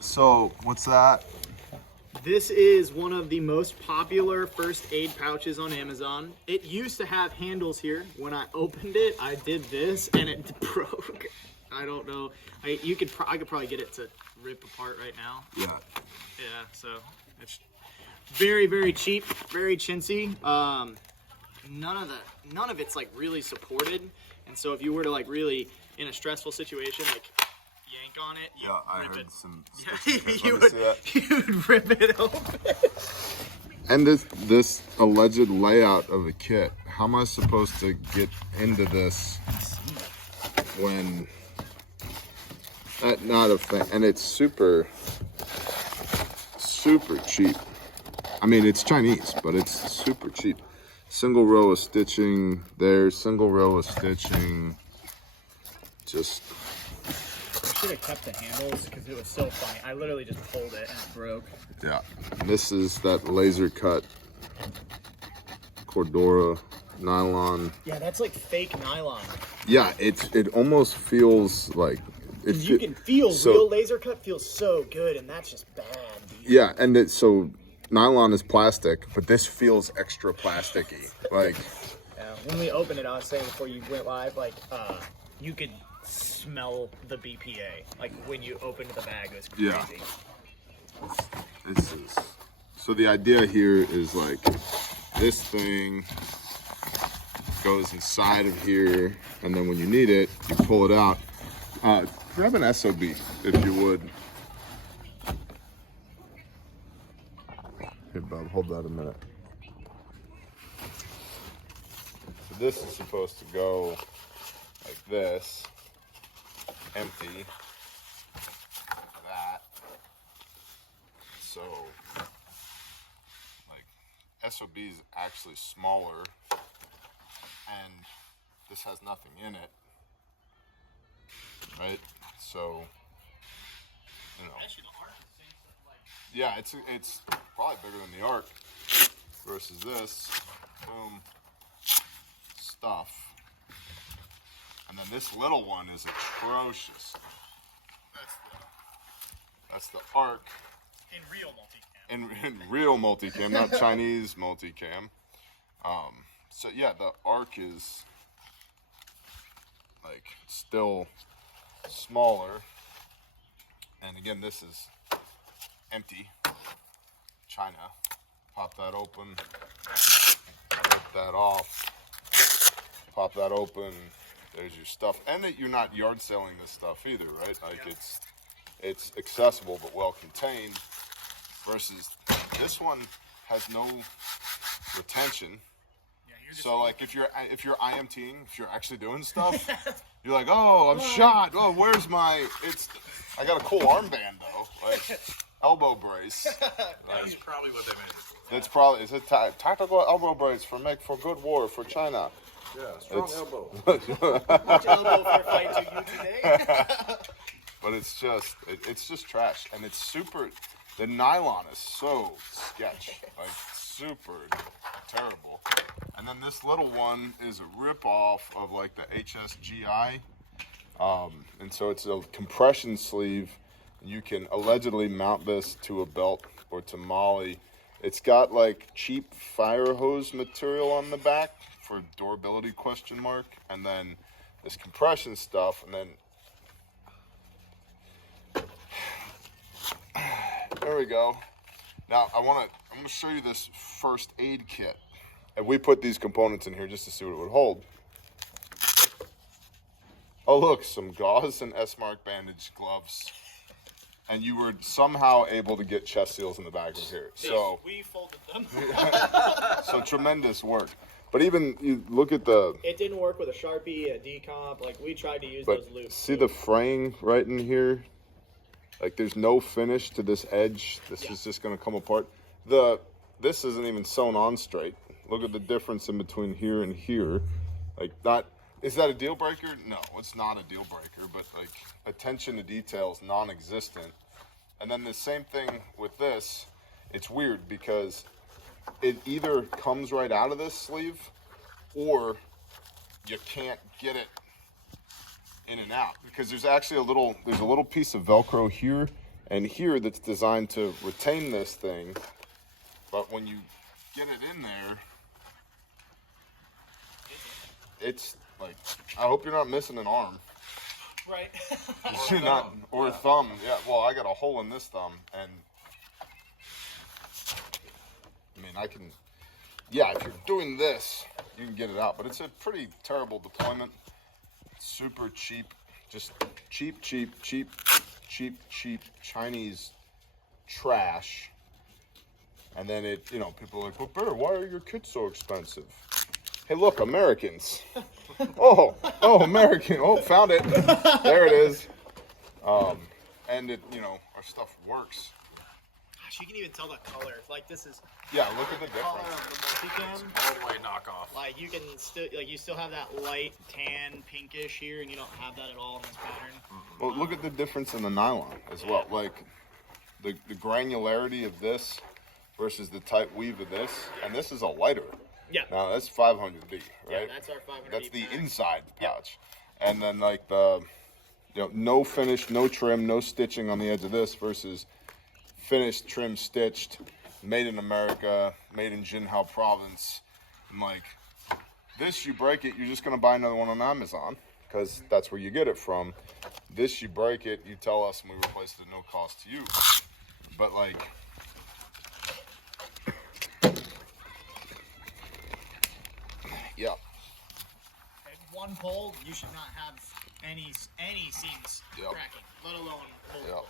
So, what's that? This is one of the most popular first aid pouches on Amazon. It used to have handles here. When I opened it, I did this and it broke. I don't know. I could probably get it to rip apart right now. Yeah. Yeah, so it's very, very cheap, very chintzy. None of it's like really supported. And so if you were to like really in a stressful situation, like yank on it, you rip it. Some. You would rip it open. And this alleged layout of the kit. How am I supposed to get into this when not a fan? And it's super cheap. I mean, it's Chinese, but it's super cheap. Single row of stitching there, single row of stitching. Just. I should have kept the handles because it was so funny. I literally just pulled it and it broke. Yeah. This is that laser cut Cordura nylon. Yeah, that's like fake nylon. Yeah, it almost feels like you can feel real laser cut feels so good, and that's just bad, dude. Yeah, and so nylon is plastic, but this feels extra plasticky. Like, yeah, when we opened it, I was saying before you went live, like you could smell the BPA. Like when you opened the bag, it was crazy. Yeah. This is so the idea here is like this thing goes inside of here, and then when you need it, you pull it out. Grab an SOB if you would. Here, Bob, hold that a minute. So this is supposed to go like this, empty, that. So, like, SOB is actually smaller, and this has nothing in it, right? So, you know. Yeah, it's probably bigger than the Arc versus this. Boom. Stuff. And then this little one is atrocious. That's the Arc. In real multicam. In real multicam, not Chinese multicam. So yeah, the Arc is like still smaller. And again, this is empty. China. Pop that open. Rip that off. Pop that open. There's your stuff. And that you're not yard selling this stuff either, right? Like it's accessible but well contained. Versus this one has no retention. So like if you're IMTing, if you're actually doing stuff, you're like, oh, I'm shot. Oh, where's my? I got a cool armband though, like elbow brace. That's probably what they made. It's probably a tactical elbow brace for good war for China. Yeah, strong elbow. Much elbow for fight to you today. But it's just trash, and it's super. The nylon is so sketch, like super terrible. And then this little one is a rip-off of like the HSGI. And so it's a compression sleeve. You can allegedly mount this to a belt or to Molly. It's got like cheap fire hose material on the back for durability ? And then this compression stuff, and then there we go. Now I'm gonna show you this first aid kit. And we put these components in here just to see what it would hold. Oh look, some gauze and S-Mark bandage gloves. And you were somehow able to get chest seals in the bag of here. So we folded them. So tremendous work. But even you look at the. It didn't work with a Sharpie, a decomp. Like we tried to use but those loops. See the fraying right in here? Like there's no finish to this edge. This is just going to come apart. This isn't even sewn on straight. Look at the difference in between here and here. Like is that a deal breaker? No, it's not a deal breaker, but like attention to detail is non-existent. And then the same thing with this. It's weird because it either comes right out of this sleeve or you can't get it in and out, because there's actually a little piece of Velcro here and here that's designed to retain this thing. But when you get it in there, it's like, I hope you're not missing an arm. Right. You're not, or a thumb. Yeah, well, I got a hole in this thumb, and I mean, I can, yeah, if you're doing this, you can get it out, but it's a pretty terrible deployment. Super cheap, just cheap Chinese trash. And then it, you know, people are like, well, Bear, why are your kits so expensive? Hey, look, Americans. Oh, American. Oh, found it. There it is. And it, you know, our stuff works. Gosh, you can even tell the color. Like this is. Yeah, look at the Color difference. of the multicam. All the way knockoff. Like you can still, like you still have that light tan pinkish here, and you don't have that at all in this pattern. Well, look at the difference in the nylon as well. Like the granularity of this versus the tight weave of this, and this is a lighter. Yeah. Now that's 500D, right? Yeah, that's our 500. That's the pack. inside pouch. And then like the, you know, no finish, no trim, no stitching on the edge of this versus finished, trim, stitched, made in America, made in Jinhao province. And like this, you break it, you're just gonna buy another one on Amazon because that's where you get it from. This, you break it, you tell us, and we replace it at no cost to you. But like, yeah. At one pull, you should not have any seams Yep. cracking, let alone multiple.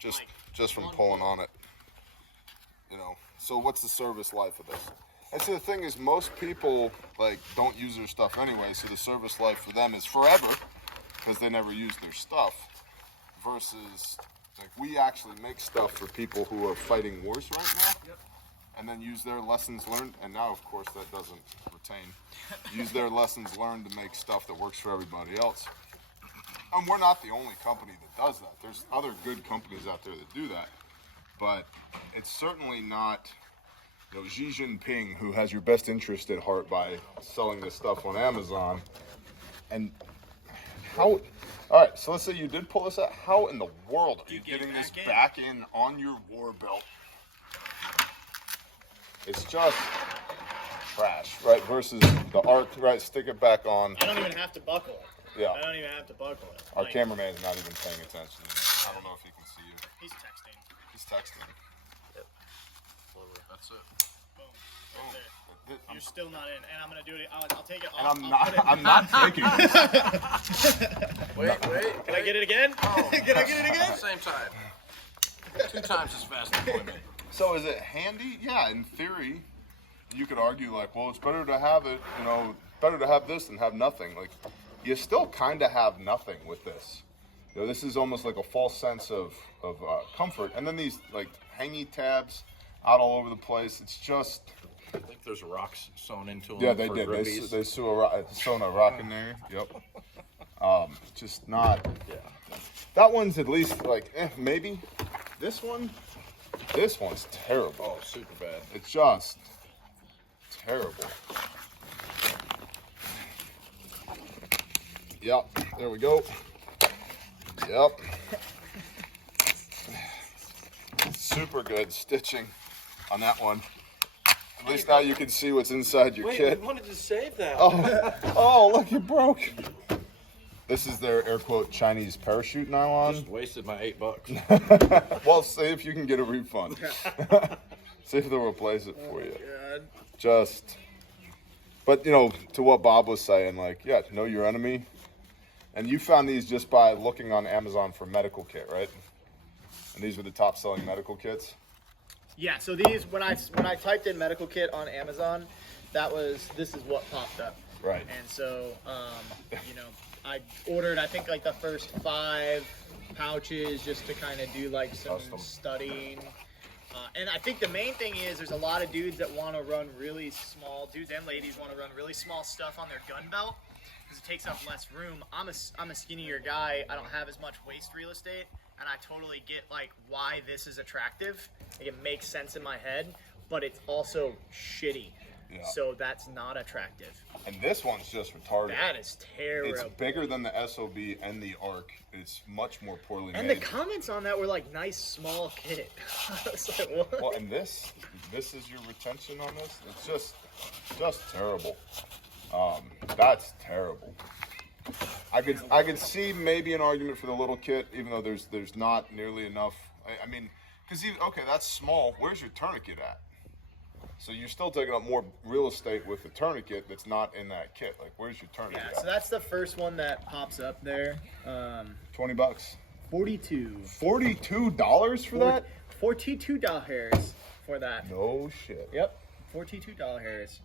Yeah. Like, Just from one pulling pull. on it. You know. So what's the service life of this? And so the thing is, most people like don't use their stuff anyway, so the service life for them is forever because they never use their stuff. Versus like we actually make stuff for people who are fighting wars right now. Yep. And then use their lessons learned, and now of course that doesn't retain. Use their lessons learned to make stuff that works for everybody else. And we're not the only company that does that. There's other good companies out there that do that. But it's certainly not, you know, Xi Jinping who has your best interest at heart by selling this stuff on Amazon. And how, all right, so let's say you did pull this out. How in the world are you getting this back in on your war belt? It's just trash, right? Versus the art, right? Stick it back on. I don't even have to buckle it. Yeah. I don't even have to buckle it. Our Like, cameraman's not even paying attention. I don't know if he can see you. He's texting. He's texting. That's it. Boom. Oh, Right there. I'm, You're still not in, and I'm gonna do it. I'll take it. and I'll put it- I'm not taking it. Wait. Can I get it again? Oh. Can I get it again? Same time. 2 times as fast deployment. So is it handy? Yeah, in theory, you could argue like, well, it's better to have it, you know, better to have this than have nothing. Like, you still kind of have nothing with this. You know, this is almost like a false sense of comfort. And then these like hangy tabs out all over the place. It's just. I think there's rocks sewn into them. Yeah, they for did. grippies. They sewn a rock in there. Yep. Just not. Yeah. That one's at least like, maybe. This one's terrible. Oh, super bad. It's just terrible. Yep, there we go. Yep. Super good stitching on that one. At least now you can see what's inside your kit. we wanted to save that. Oh, look, it broke. This is their air quote Chinese parachute nylon. Just wasted my $8. Well, see if you can get a refund. See if they'll replace it for you. Just, but you know, to what Bob was saying, like, yeah, know your enemy. And you found these just by looking on Amazon for medical kit, right? And these were the top selling medical kits. Yeah. So these, when I typed in medical kit on Amazon, this is what popped up. Right. And so, you know, I ordered, I think, like the first 5 pouches just to kind of do like some Custom. studying. And I think the main thing is there's a lot of dudes that want to run really small, dudes and ladies want to run really small stuff on their gun belt because it takes up less room. I'm a skinnier guy. I don't have as much waist real estate, and I totally get like why this is attractive. Like, it makes sense in my head, but it's also shitty. Yeah. So that's not attractive. And this one's just retarded. That is terrible. It's bigger than the SOB and the ARC. It's much more poorly And made. the comments on that were like, nice small kit. I was like, what? Well, and this is your retention on this? It's just terrible. That's terrible. I could see maybe an argument for the little kit, even though there's not nearly enough. I mean, because okay, that's small. Where's your tourniquet at? So you're still taking up more real estate with the tourniquet that's not in that kit. Like, where's your tourniquet Yeah, at? so that's the first one that pops up there. $20. 42. $42 for that? $42 for that. No shit. Yep, $42.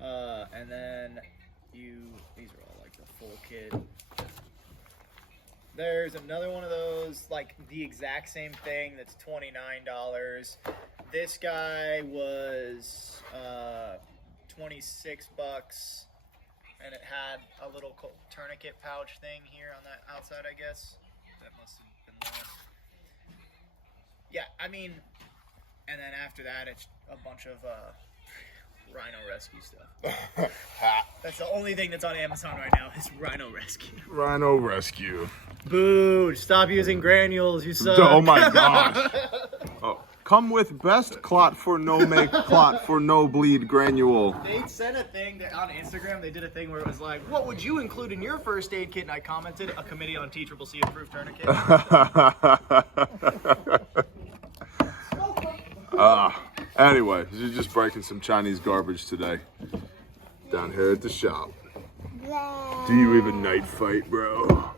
And then these are all like the full kit. There's another one of those, like the exact same thing that's $29. This guy was $26, and it had a little tourniquet pouch thing here on that outside, I guess. That must have been that. Yeah, I mean, and then after that, it's a bunch of Rhino Rescue stuff. That's the only thing that's on Amazon right now is Rhino Rescue. Rhino Rescue. Boo! Stop using granules, you suck. Oh my gosh. Oh, come with best clot for no make, clot for no bleed granule. They sent a thing on Instagram. They did a thing where it was like, "What would you include in your first aid kit?" And I commented, "A committee on TCCC approved tourniquet." Anyway, you're just breaking some Chinese garbage today. Down here at the shop. Do you even night fight, bro?